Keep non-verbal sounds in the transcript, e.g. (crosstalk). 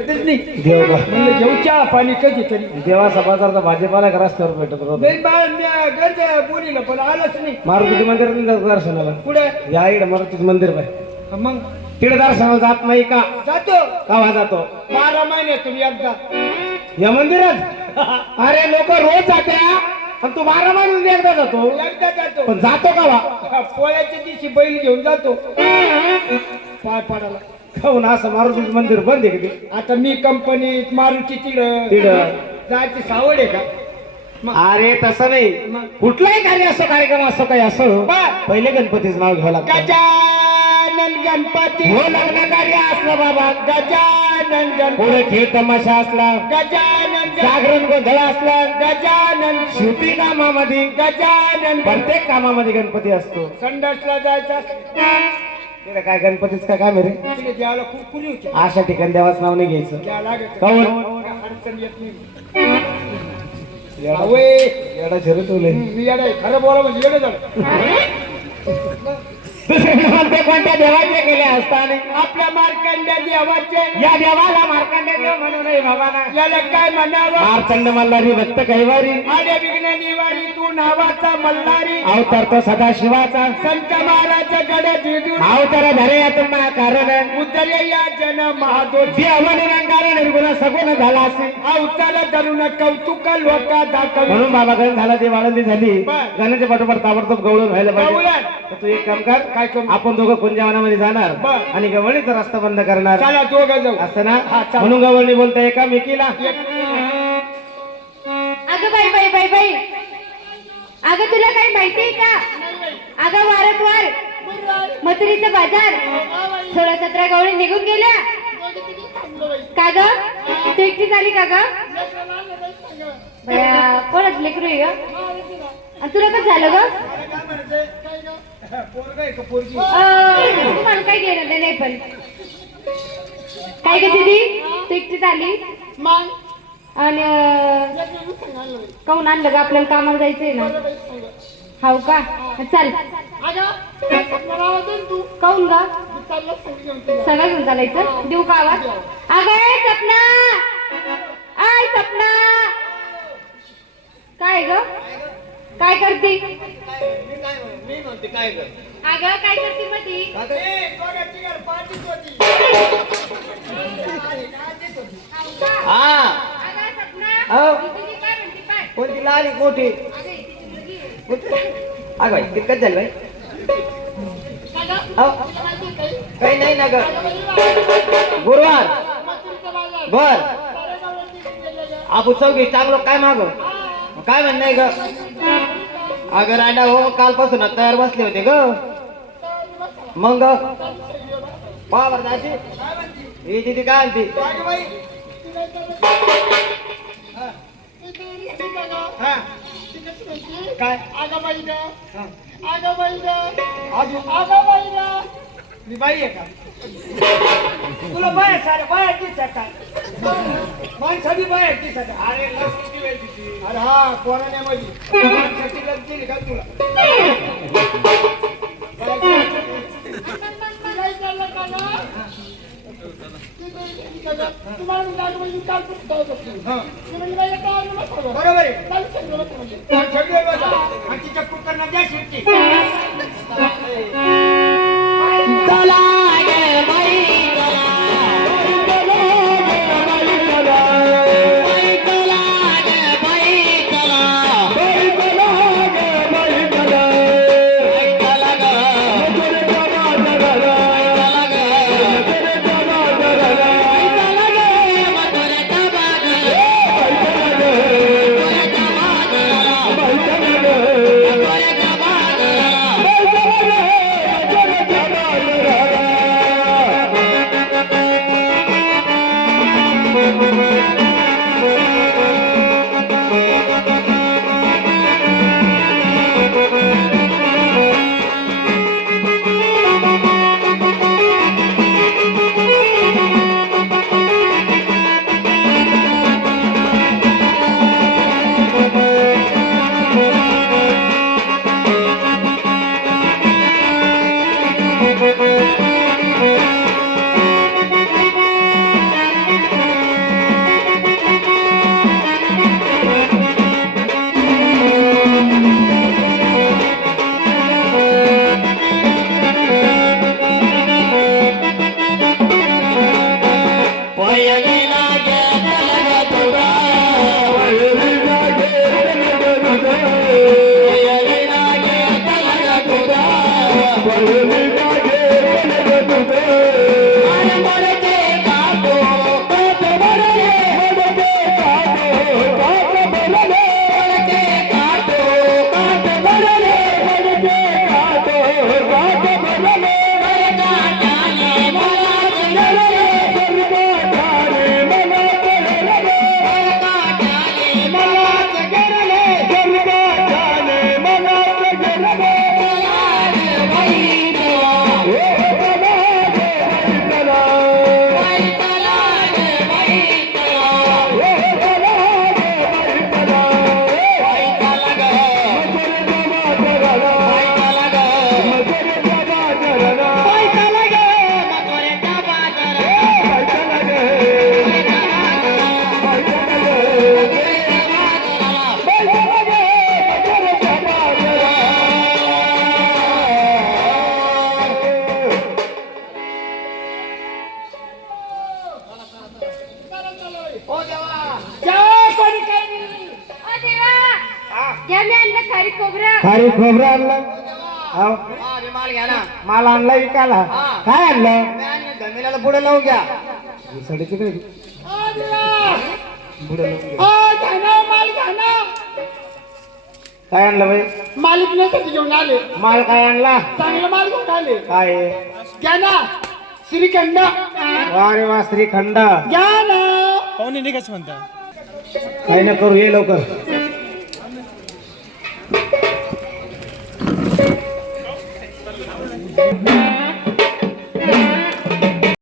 म्हणलं घेऊ चहा पाणी कधी तरी. देवाचा बाजारचा भाजीपाला का रस्त्यावर भेटत होता. नाही बा म्या गरज बोलीला पण आलंच नाही. दर्शनाला? पुढे या इकडे मारुतीचं मंदिर पाय मग? तिकडे दर्शनाला जात नाही का? जातो. कावा जातो? बारा महिने तुम्ही एकदा. या मंदिरात? (laughs) अरे लोक रोज जात्या आणि तू बारा महिन्यात एकदा जातो. एकदा जातो. पण जातो कावा? पोळ्याच्या दिवशी बैल घेऊन जातो. (laughs) पाय पाडायला. खाऊन असं मारुतीचं मंदिर बंद आहे किती आता मी कंपनीत मारुती तिकडं. जायची सावड आहे का? मग अरे तसं नाही. कुठलाही कार्य असो कार्यक्रम असो काही असो? बर. पहिले गणपतीचं नाव घ्यावं लागतं. गजानन गणपती. हो लग्न कार्य असलं बाबा. गजानन गणपती. पुढे खेळ तमाशा असला. गजानन गण- जागरण गोंधळ असला. गजानन शेवटी कामामध्ये. गजानन प्रत्येक कामामध्ये गणपती असतो. संडासला जायचं असलं. तिकडे काय गणपतीच काय काम आहे रे तिकडे द्यायला खूप पुरी होती? अशा ठिकाणी देवाचं नाव नाही घ्यायचं. द्या लागत काहून? अडचण येत नाही. येडा- आवय येडा शरत तुले मी येडा आहे. खरं बोला म्हणजे येडं झालं. (laughs) (laughs) कोणत्या देवाचे केले असताना? आपल्या मार्कंड्या देवाचे या देवाला मार्कंडे देव म्हणू नये बाबाना. याला काय म्हणावं? मार्तंड मल्हारी भक्त कैवारी. आडे विघ्न निवारी तू नावाचा मल्हारी. अवतार तो सदा शिवाचा संत महाराज गड अवतार धरे यातून कारण. उदरे या जन महादो जे अवनिरंकार निर्गुण सगुण झाला असे अवतार धरून कौतुक लोका दाखव. म्हणून बाबा गण झाला ते वाळंदी झाली. गाण्याच्या पाठोपाठ ताबडतोब गवळून व्हायला पाहिजे. तू एक काम कर काय करू? आपण दोघं कुंजावनामध्ये जाणार. आणि गवळणीचा रस्ता बंद करणार. चला दोघं जाऊ. असं ना? हा. म्हणून गवळणी बोलता एका. मेकीला अगं बाई बाई बाई बाई. अगं तुला काही माहितीये का? अगं वारंवार मथुरीचा बाजार सोळा सतरा गवळी निघून गेल्या. का ग? तू एकटी झाली का ग? कोणाच लेकरू आहे ग? तुला कसं झालं ग? तुम्हाला काय घेणार नाही पण. काय ग दिदी? तू एकटीच आली आणि काऊन आणलं ग? आपल्याला कामाला जायचंय ना. हाव का? चल. काऊन ग? सगळं घेऊन चालायचं? देऊ का आवाज? अगं सपना. आय सपना. काय ग? काय करते? अगं काय करते. हा. अगं सपना. हो. मी तुझी काय म्हणते पाय. कोणती लहान मोठी? अगं इथे मुलगी आहे. अगं बाई कितकत झालं बाई. हो. काही नाही ना ग. गुरुवार. बर. आपू चौघी चांगलो काय माग? काय म्हणणं आहे ग? अगं राडा हो कालपासून तयार बसले होते ग. मग? पावर जायची? ही दिदी काय म्हणते? काय? बाई? हा. काय मी बाई आहे का तुला बाय सारे बाय दिसत माणसाची बाय दिसत अरे लस अरे हा कोरोनामध्ये माणसाची लस दिली का तुला. बरोबर आहे. सगळे बघा आणि तिच्या कुकरना द्या सुट्टी खारी खोबरं. खारी खोबरं आणलं. विमाल घ्या ना. माल आणला विकायला. काय आणलं? जमिनीला पुढे लावून घ्या. सडी तिकडे. पुढे लावून घे. काय आणलं बाई? माल विकण्यासाठी घेऊन आले. माल काय आणला? चांगला माल घेऊन आले. काय? घ्या ना श्रीखंड. वा रे वा श्रीखंड. घ्या ना. काही न करू ये लवकर.